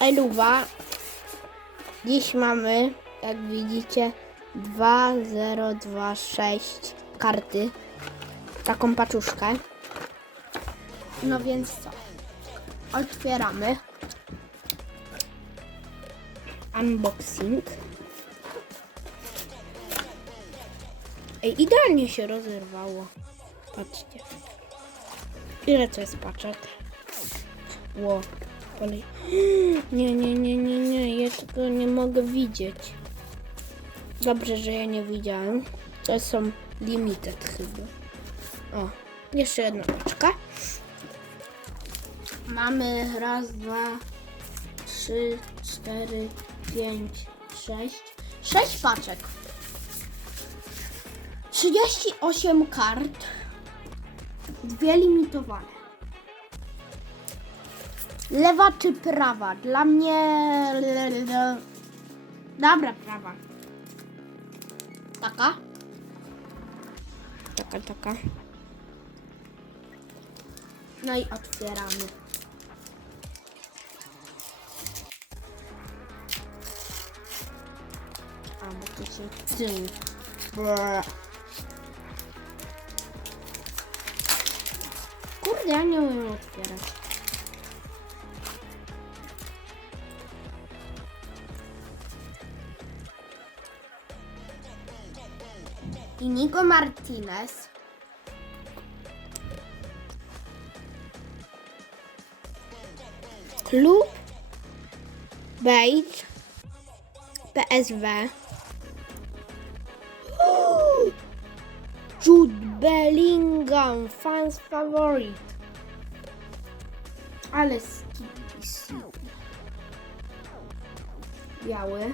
Eluwa. Dziś mamy, jak widzicie, 2026 karty. Taką paczuszkę. No więc co? Otwieramy. Unboxing. Ej, idealnie się rozerwało. Patrzcie. Ile to jest paczek? Ło. Kolej. Nie, nie, nie, nie, nie. Ja tego nie mogę widzieć. Dobrze, że ja nie widziałem. To są limited chyba. O, jeszcze jedna paczka. Mamy raz, dwa, trzy, cztery, pięć, sześć. Sześć paczek. 38 kart. Dwie limitowane. Lewa czy prawa? Dla mnie. Dobra, prawa. Taka? Taka, taka. No i otwieramy. A, bo tu się tym. Kurde, ja nie umiem otwierać. Inigo Martinez. Klub Beige PSW Jude Bellingham fans favorite. Ale skipis biały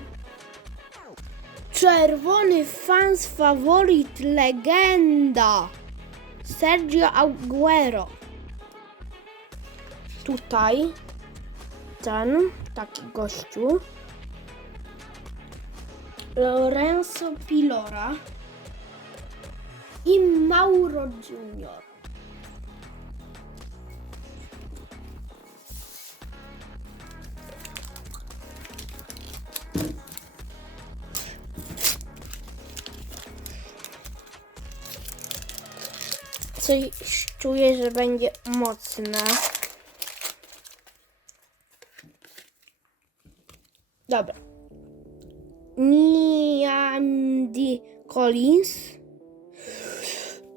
Czerwony fans faworit legenda Sergio Aguero. Tutaj ten taki gościu Lorenzo Pilora i Mauro Junior. Coś czuję, że będzie mocne. Dobra. Niamdi Collins.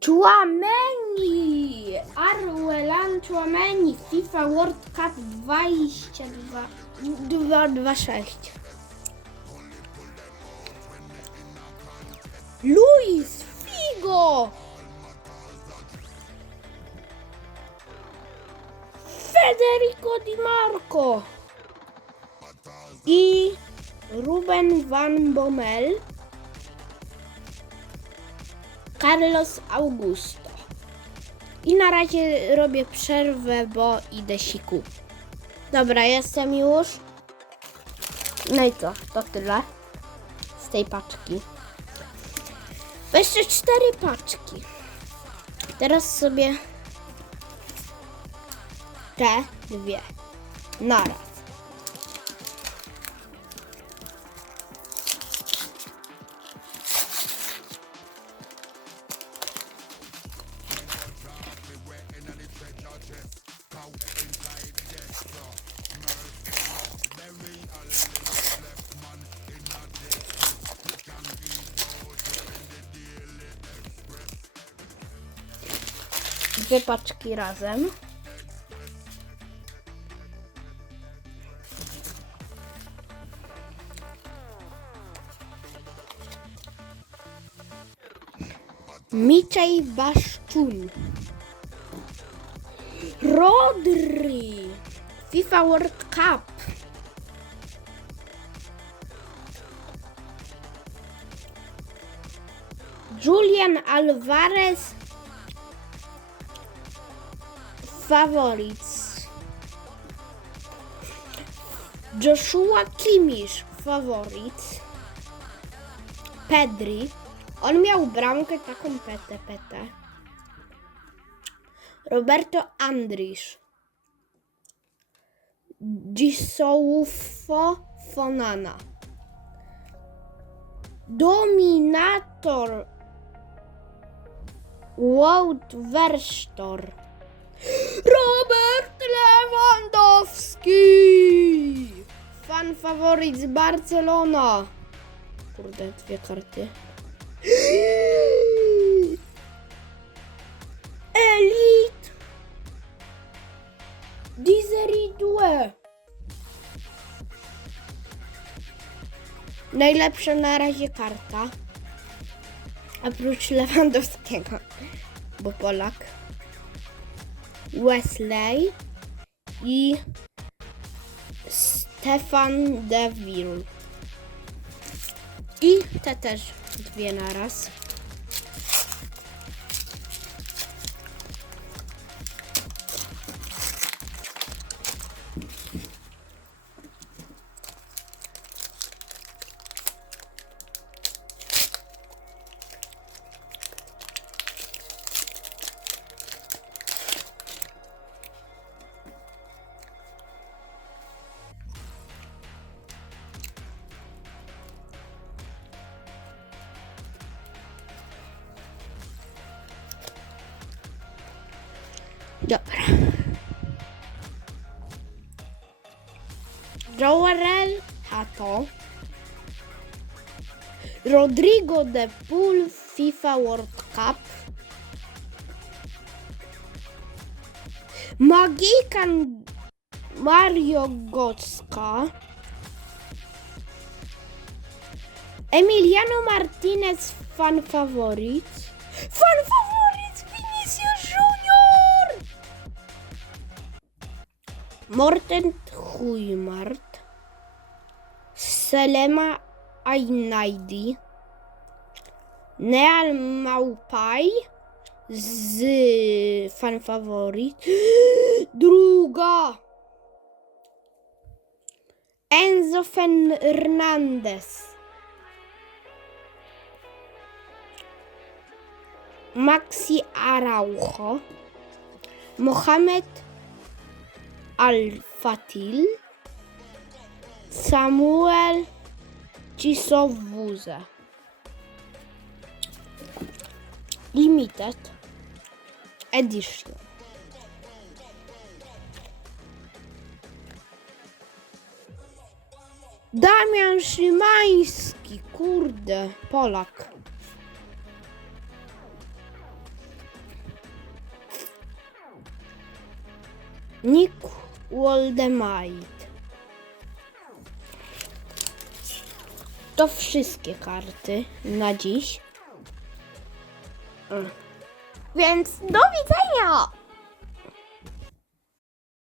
Chouameni! Arwelan Chouameni FIFA World Cup 22 226. Luis Figo! Di Marco i Ruben Van Bommel, Carlos Augusto. I na razie robię przerwę, bo idę siku. Dobra, jestem już. No i co? To tyle z tej paczki. Jeszcze cztery paczki. Teraz sobie te dwie naraz. Dwie paczki razem. Miczej Baszczun. Rodri. FIFA World Cup. Julian Alvarez. Favorites. Joshua Kimmich. Favorites. Pedri. On miał bramkę taką petę, petę. Roberto Andrisz. Gisoufo Fonana. Dominator Wout Verstor. Robert Lewandowski! Fan faworyt z Barcelona. Kurde, dwie karty. Elite! Dizeridue! Najlepsza na razie karta. Oprócz Lewandowskiego, bo Polak. Wesley i Stefan De Vrij. I te też dwie naraz. Dobra. Joel Hato. Rodrigo de Pool FIFA World Cup. Magikan Mario Gocka. Emiliano Martinez fan faworit. Morten Huymart, Selema Ainaidi, Neal Maupai z fan favorit. Druga! Enzo Fernandez. Maxi Araujo. Mohamed Al-Fatil, Samuel Cisowuze. Limited Edition. Damian Szymański, kurde, Polak. Nick Woldemite. To wszystkie karty na dziś. Mm. Więc do widzenia!